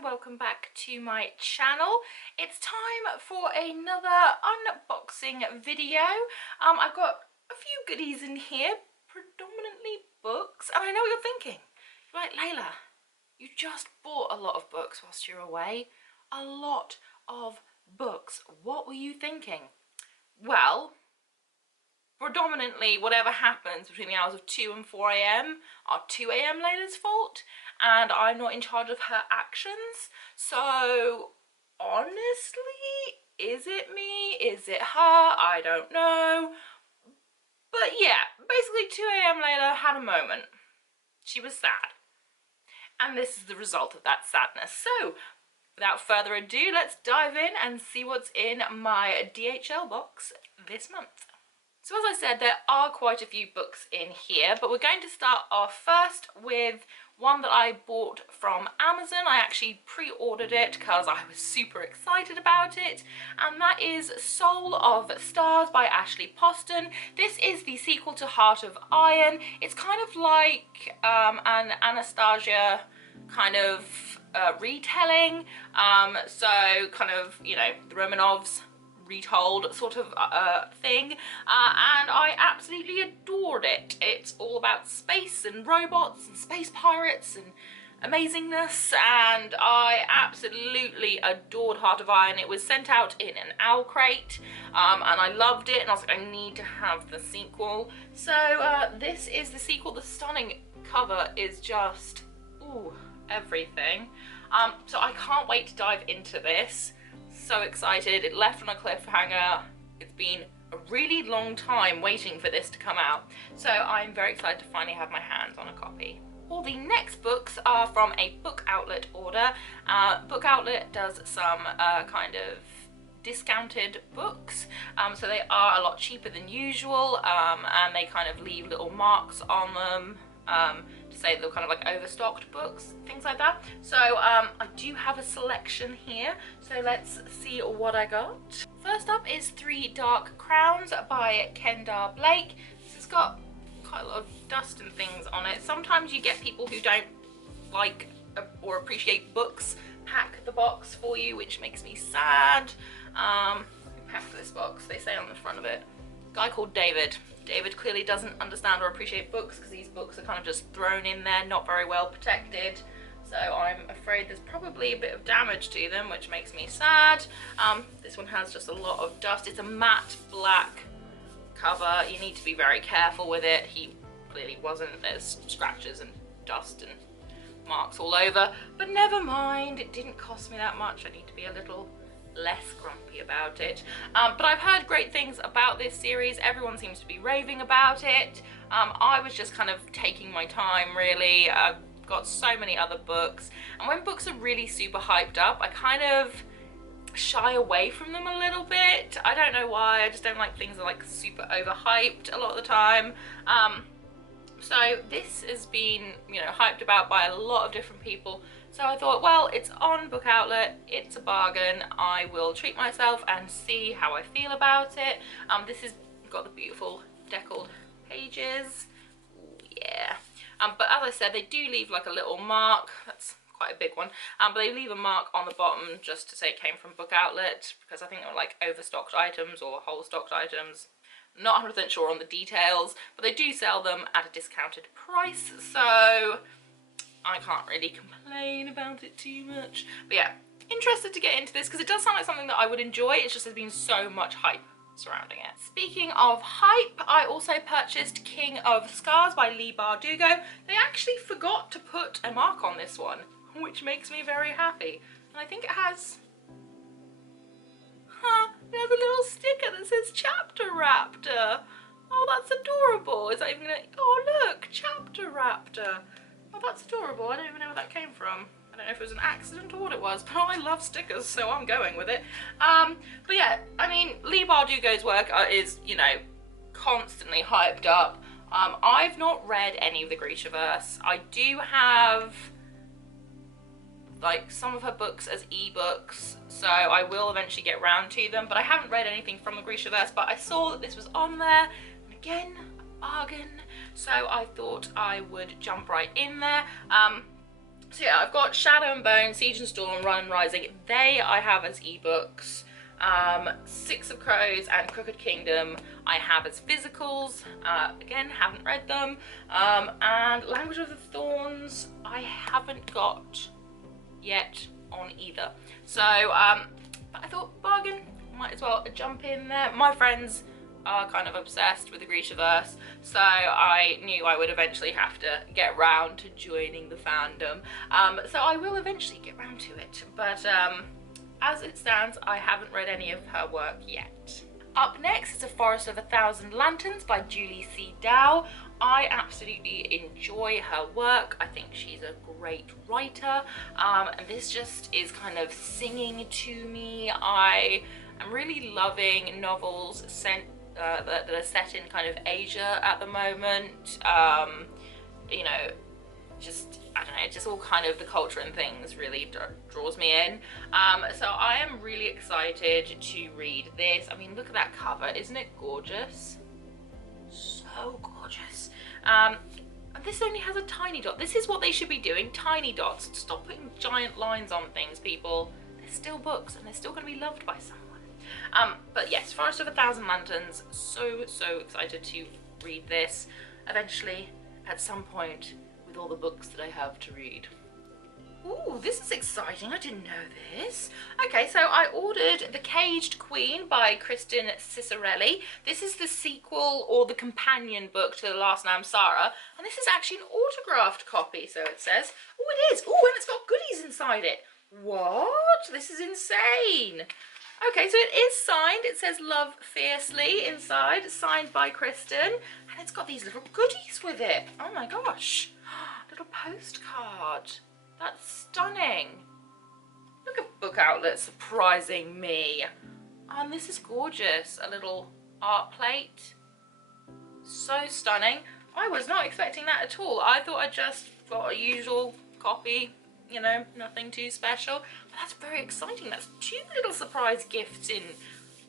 and welcome back to my channel. It's time for another unboxing video. I've got a few goodies in here, predominantly books, and I know what you're thinking. You're like, Layla, you just bought a lot of books whilst you're away. A lot of books. What were you thinking? Well, predominantly whatever happens between the hours of 2 and 4 a.m. are 2 a.m. Layla's fault, and I'm not in charge of her actions. So honestly, is it me? Is it her? I don't know. But yeah, basically 2 a.m. Layla had a moment. She was sad. And this is the result of that sadness. So without further ado, let's dive in and see what's in my DHL box this month. So as I said, there are quite a few books in here, but we're going to start off first with one that I bought from Amazon. I actually pre-ordered it because I was super excited about it, and that is Soul of Stars by Ashley Poston. This is the sequel to Heart of Iron. It's kind of like an Anastasia kind of retelling, so kind of, you know, the Romanovs retold sort of thing, and I absolutely adored it. It's all about space and robots and space pirates and amazingness, and I absolutely adored Heart of Iron. It was sent out in an owl crate, and I loved it, and I was like, I need to have the sequel. So this is the sequel. The stunning cover is just, ooh, everything. So I can't wait to dive into this. So excited. It left on a cliffhanger. It's been a really long time waiting for this to come out, so I'm very excited to finally have my hands on a copy. All the next books are from a Book Outlet order. Book Outlet does some kind of discounted books, so they are a lot cheaper than usual, and they kind of leave little marks on them to say they're kind of like overstocked books, things like that. So I do have a selection here, so let's see what I got. First up is Three Dark Crowns by Kendar Blake. This has got quite a lot of dust and things on it. Sometimes you get people who don't like or appreciate books pack the box for you, which makes me sad. Who packed this box? They say on the front of it. A guy called David. David clearly doesn't understand or appreciate books, because these books are kind of just thrown in there, not very well protected. So I'm afraid there's probably a bit of damage to them, which makes me sad. This one has just a lot of dust. It's a matte black cover. You need to be very careful with it. He clearly wasn't. There's scratches and dust and marks all over, but never mind. It didn't cost me that much. I need to be a little less grumpy about it, but I've heard great things about this series. Everyone seems to be raving about it. I was just kind of taking my time, really. I've got so many other books, and when books are really super hyped up, I kind of shy away from them a little bit. I don't know why. I just don't like things that are like super overhyped a lot of the time. So this has been, you know, hyped about by a lot of different people. So I thought, well, it's on Book Outlet, it's a bargain, I will treat myself and see how I feel about it. This has got the beautiful deckled pages. Ooh, yeah. But as I said, they do leave like a little mark. That's quite a big one. But they leave a mark on the bottom just to say it came from Book Outlet, because I think they're like overstocked items or whole stocked items. Not 100% sure on the details, but they do sell them at a discounted price, so I can't really complain about it too much. But yeah, interested to get into this because it does sound like something that I would enjoy. It's just there's been so much hype surrounding it. Speaking of hype, I also purchased King of Scars by Leigh Bardugo. They actually forgot to put a mark on this one, which makes me very happy. And I think it has, there's a little sticker that says Chapter Raptor. Oh, that's adorable. Is that even gonna, oh look, Chapter Raptor. Oh, that's adorable. I don't even know where that came from. I don't know if it was an accident or what it was, but I love stickers, so I'm going with it. But yeah, I mean, Leigh Bardugo's work is, you know, constantly hyped up. I've not read any of the Grishaverse. I do have like some of her books as ebooks, so I will eventually get round to them, but I haven't read anything from the Grishaverse. But I saw that this was on there, and again, a bargain, so I thought I would jump right in there. So yeah, I've got Shadow and Bone, Siege and Storm, Run and Rising. They I have as ebooks. Six of Crows and Crooked Kingdom I have as physicals. Again, haven't read them. And Language of the Thorns I haven't got yet on either. So but I thought, bargain, might as well jump in there. My friends are kind of obsessed with the Grishaverse, so I knew I would eventually have to get round to joining the fandom. So I will eventually get round to it, but as it stands, I haven't read any of her work yet. Up next is A Forest of 1,000 Lanterns by Julie C. Dow. I absolutely enjoy her work. I think she's a great writer, and this just is kind of singing to me. I am really loving novels that are set in kind of Asia at the moment. You know, just, I don't know, just all kind of the culture and things really draws me in. So I am really excited to read this. I mean, look at that cover, isn't it gorgeous? So gorgeous. And this only has a tiny dot. This is what they should be doing, tiny dots. Stop putting giant lines on things, people. They're still books and they're still going to be loved by someone. But yes, Forest of 1,000 Lanterns, so excited to read this eventually at some point with all the books that I have to read. Ooh, this is exciting, I didn't know this. Okay, so I ordered The Caged Queen by Kristen Cicerelli. This is the sequel or the companion book to The Last Namsara, and this is actually an autographed copy, so it says. Oh, it is. Oh, and it's got goodies inside it. What? This is insane. Okay, so it is signed. It says Love Fiercely inside, signed by Kristen. And it's got these little goodies with it. Oh my gosh. Little postcard. That's stunning. Look at Book Outlet surprising me. Oh, and this is gorgeous. A little art plate. So stunning. I was not expecting that at all. I thought I just got a usual copy. You know, nothing too special. But that's very exciting. That's 2 little surprise gifts in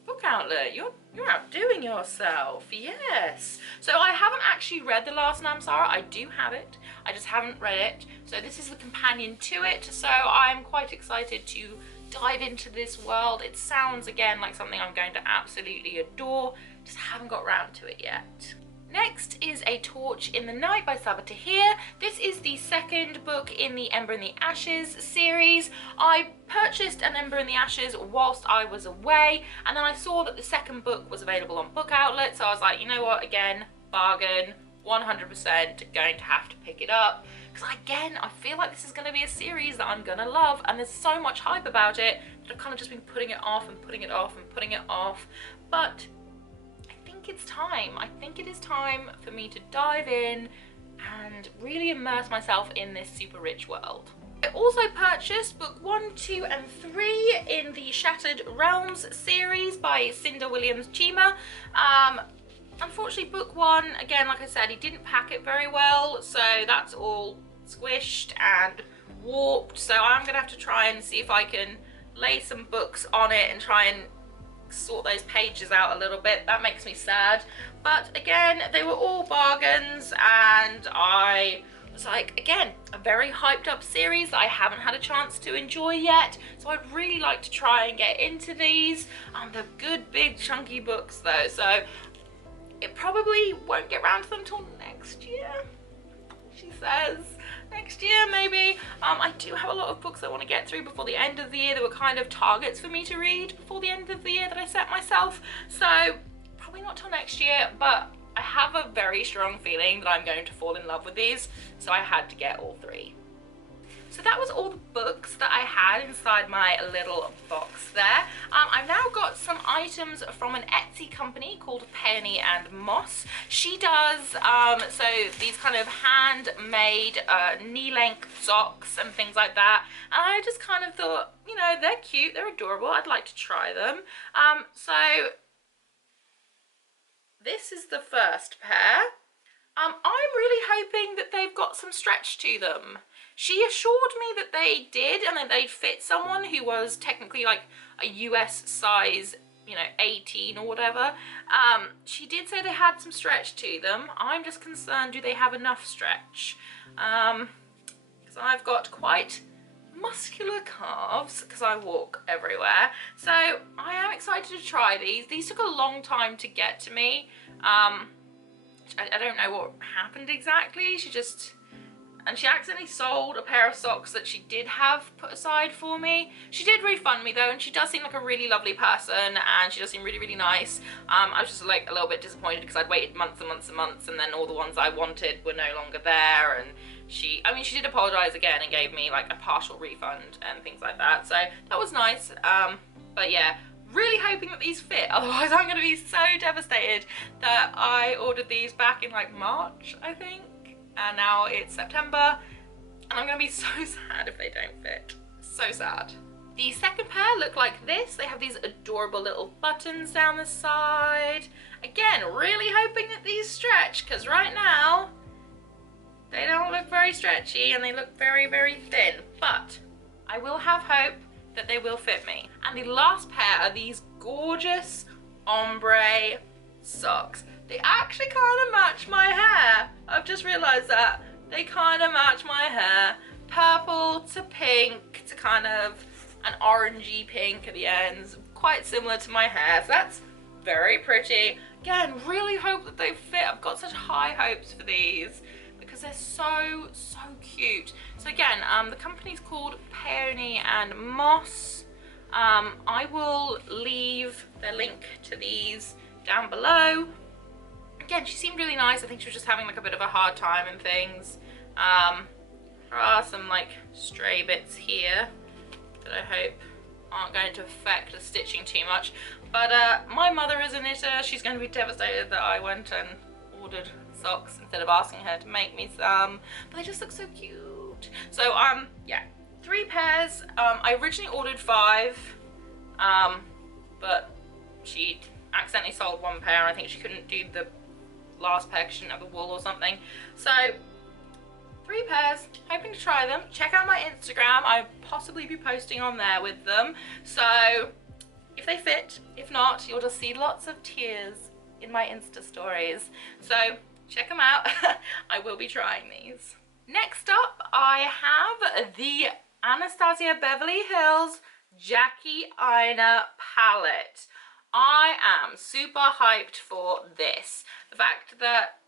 Book Outlet. You're outdoing yourself. Yes. So I haven't actually read The Last Namsara. I do have it. I just haven't read it. So this is the companion to it. So I'm quite excited to dive into this world. It sounds again like something I'm going to absolutely adore. Just haven't got round to it yet. Next is A Torch in the Night by Sabaa Tahir. This is the second book in the Ember in the Ashes series. I purchased An Ember in the Ashes whilst I was away, and then I saw that the second book was available on Book Outlet, so I was like, you know what, again, bargain, 100% going to have to pick it up. Because again, I feel like this is going to be a series that I'm going to love, and there's so much hype about it that I've kind of just been putting it off and putting it off and putting it off. But it's time. I think it is time for me to dive in and really immerse myself in this super rich world. I also purchased book 1, 2 and 3 in the Shattered Realms series by Cinda Williams Chima. Unfortunately book 1, again, like I said, he didn't pack it very well, so that's all squished and warped, so I'm gonna have to try and see if I can lay some books on it and try and sort those pages out a little bit. That makes me sad, but again, they were all bargains, and I was like, again, a very hyped up series that I haven't had a chance to enjoy yet, so I'd really like to try and get into these. They're good big chunky books though, so it probably won't get round to them till next year, she says. Next year maybe. I do have a lot of books I want to get through before the end of the year. There were kind of targets for me to read before the end of the year that I set myself, so probably not till next year, but I have a very strong feeling that I'm going to fall in love with these, so I had to get all 3. So that was all the books that I had inside my little box there. I've now got some items from an Etsy company called Peony and Moss. She does so these kind of handmade knee-length socks and things like that. And I just kind of thought, you know, they're cute, they're adorable, I'd like to try them. So this is the first pair. I'm really hoping that they've got some stretch to them. She assured me that they did, and that they'd fit someone who was technically like a US size, you know, 18 or whatever. She did say they had some stretch to them. I'm just concerned, do they have enough stretch? because I've got quite muscular calves because I walk everywhere. So I am excited to try these. These took a long time to get to me. I don't know what happened exactly. She accidentally sold a pair of socks that she did have put aside for me. She did refund me though, and she does seem like a really lovely person, and she does seem really, really nice. I was just like a little bit disappointed because I'd waited months and months and months, and then all the ones I wanted were no longer there, and she did apologise again and gave me like a partial refund and things like that, so that was nice. But yeah, really hoping that these fit, otherwise I'm going to be so devastated that I ordered these back in like March, I think. And now it's September, and I'm going to be so sad if they don't fit. So sad. The second pair look like this. They have these adorable little buttons down the side. Again, really hoping that these stretch, because right now they don't look very stretchy and they look very, very thin. But I will have hope that they will fit me. And the last pair are these gorgeous ombre socks. They actually kind of match my hair. I've just realised that. They kind of match my hair. Purple to pink to kind of an orangey pink at the ends. Quite similar to my hair. So that's very pretty. Again, really hope that they fit. I've got such high hopes for these because they're so, so cute. So again, the company's called Peony and Moss. I will leave the link to these down below. Again, she seemed really nice. I think she was just having like a bit of a hard time and things. There are some like stray bits here that I hope aren't going to affect the stitching too much. But my mother is a knitter. She's going to be devastated that I went and ordered socks instead of asking her to make me some. But they just look so cute. So yeah, 3 pairs. I originally ordered 5, but she accidentally sold 1 pair. I think she couldn't do the last pair because she didn't have the wool or something. So 3 pairs, hoping to try them. Check out my Instagram. I'll possibly be posting on there with them. So if they fit, if not, you'll just see lots of tears in my Insta stories. So check them out. I will be trying these. Next up, I have the Anastasia Beverly Hills Jackie Aina palette. I am super hyped for this. The fact that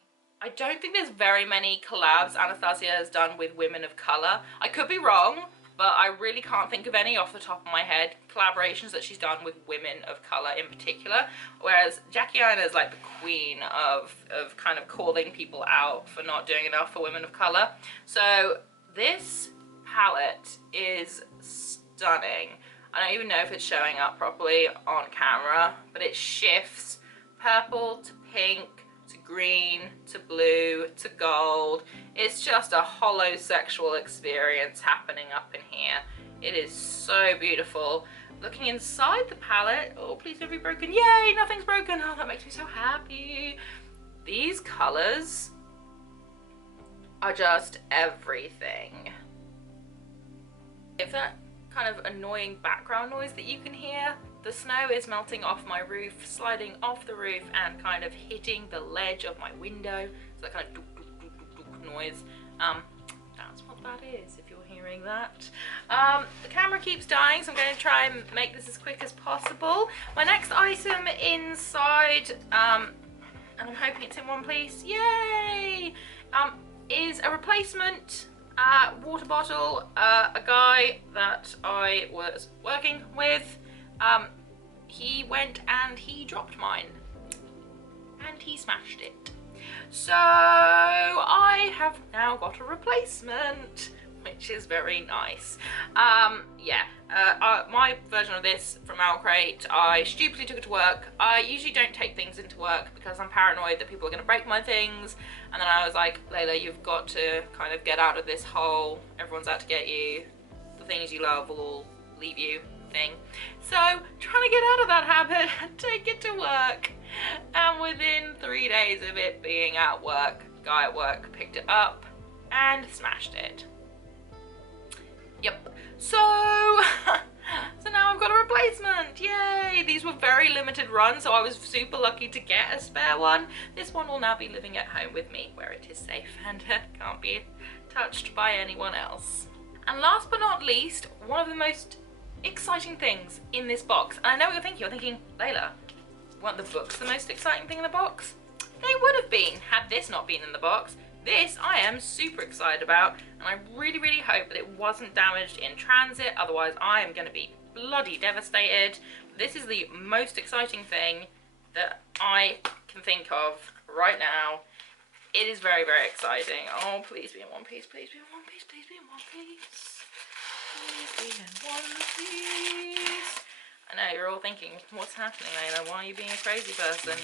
I don't think there's very many collabs Anastasia has done with women of colour. I could be wrong, but I really can't think of any off the top of my head collaborations that she's done with women of colour in particular. Whereas Jackie Aina is like the queen of kind of calling people out for not doing enough for women of colour. So this palette is stunning. I don't even know if it's showing up properly on camera, but it shifts purple to pink to green to blue to gold. It's just a hollow sexual experience happening up in here. It is so beautiful. Looking inside the palette, oh please don't be broken. Yay, nothing's broken. Oh, that makes me so happy. These colors are just everything. If that kind of annoying background noise that you can hear, the snow is melting off my roof, sliding off the roof and kind of hitting the ledge of my window. So that kind of duk, duk, duk, duk, duk noise. That's what that is, if you're hearing that. The camera keeps dying, so I'm going to try and make this as quick as possible. My next item inside, and I'm hoping it's in one piece, yay, is a replacement water bottle. A guy that I was working with, he went and he dropped mine and he smashed it. So I have now got a replacement, which is very nice. My version of this from Crate, I stupidly took it to work. I usually don't take things into work because I'm paranoid that people are going to break my things. And then I was like, Layla, you've got to kind of get out of this hole. Everyone's out to get you. The things you love will leave you thing. So trying to get out of that habit and take it to work. And within 3 days of it being at work, guy at work picked it up and smashed it. Yep. So now I've got a replacement. Yay! These were very limited runs, so I was super lucky to get a spare one. This one will now be living at home with me where it is safe and can't be touched by anyone else. And last but not least, one of the most exciting things in this box. And I know what you're thinking. You're thinking, Layla, weren't the books the most exciting thing in the box? They would have been had this not been in the box. This I am super excited about, and I really, really hope that it wasn't damaged in transit. Otherwise, I am going to be bloody devastated. This is the most exciting thing that I can think of right now. It is very, very exciting. Oh, please be in one piece, please be in one piece, please be in one piece. Please be in one piece. I know, you're all thinking, what's happening, Layla? Why are you being a crazy person?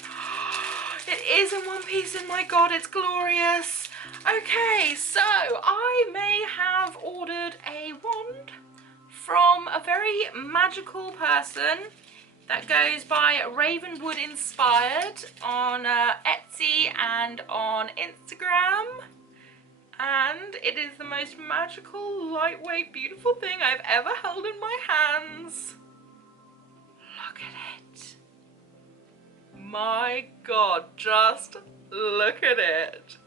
It is in one piece, and my god, it's glorious. Okay, so I may have ordered a wand from a very magical person that goes by Ravenwood Inspired on Etsy and on Instagram. And it is the most magical, lightweight, beautiful thing I've ever held in my hands. Look at it. My god, just look at it.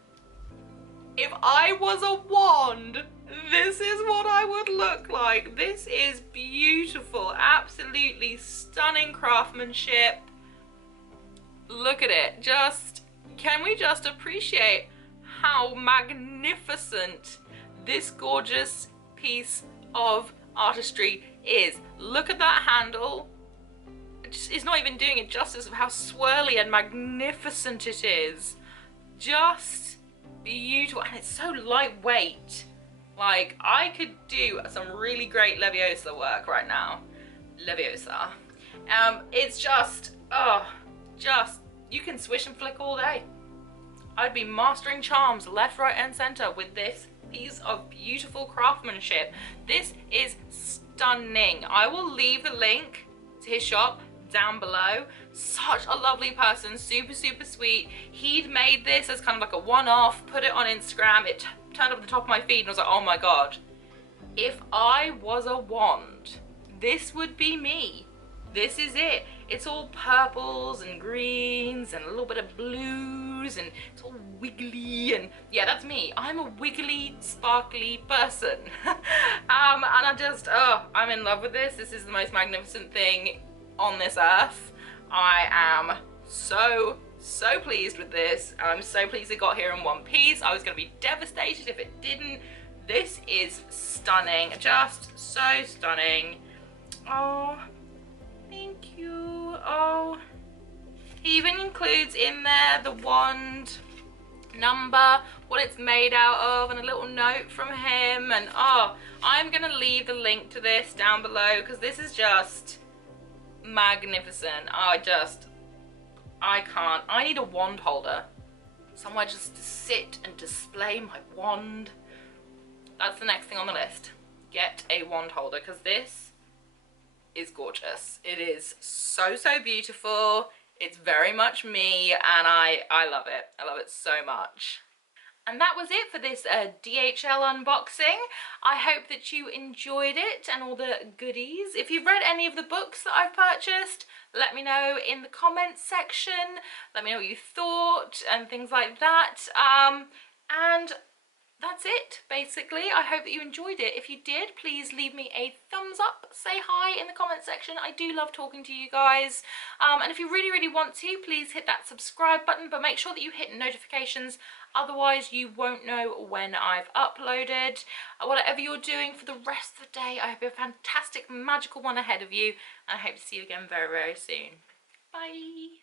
If I was a wand, this is what I would look like. This is beautiful, absolutely stunning craftsmanship. Look at it. Just, can we just appreciate how magnificent this gorgeous piece of artistry is? Look at that handle. It's not even doing it justice of how swirly and magnificent it is. Just beautiful, and it's so lightweight. Like, I could do some really great Leviosa work right now. Leviosa. It's just, you can swish and flick all day. I'd be mastering charms left, right, and center with this piece of beautiful craftsmanship. This is stunning. I will leave the link to his shop down below. Such a lovely person, super, super sweet. He'd made this as kind of like a one-off, put it on Instagram. It turned up at the top of my feed, and I was like, oh my god. If I was a wand, this would be me. This is it. It's all purples and greens and a little bit of blues, and it's all wiggly, and yeah, that's me. I'm a wiggly, sparkly person. And I just, I'm in love with this. This is the most magnificent thing on this earth. I am so pleased with this. I'm so pleased it got here in one piece. I was going to be devastated if it didn't. This is stunning, just so stunning. Oh, thank you. Oh, he even includes in there the wand number, what it's made out of, and a little note from him. And oh, I'm gonna leave the link to this down below because this is just magnificent. I can't. I need a wand holder, somewhere just to sit and display my wand. That's the next thing on the list. Get a wand holder, because this is gorgeous. It is so beautiful. It's very much me, and I love it. I love it so much. And that was it for this DHL unboxing. I hope that you enjoyed it and all the goodies. If you've read any of the books that I've purchased, let me know in the comments section. Let me know what you thought and things like that. And that's it, basically. I hope that you enjoyed it. If you did, please leave me a thumbs up, say hi in the comment section. I do love talking to you guys. And if you really want to, please hit that subscribe button, but make sure that you hit notifications, otherwise you won't know when I've uploaded. Whatever you're doing for the rest of the day, I hope you have a fantastic, magical one ahead of you, and I hope to see you again very soon. Bye!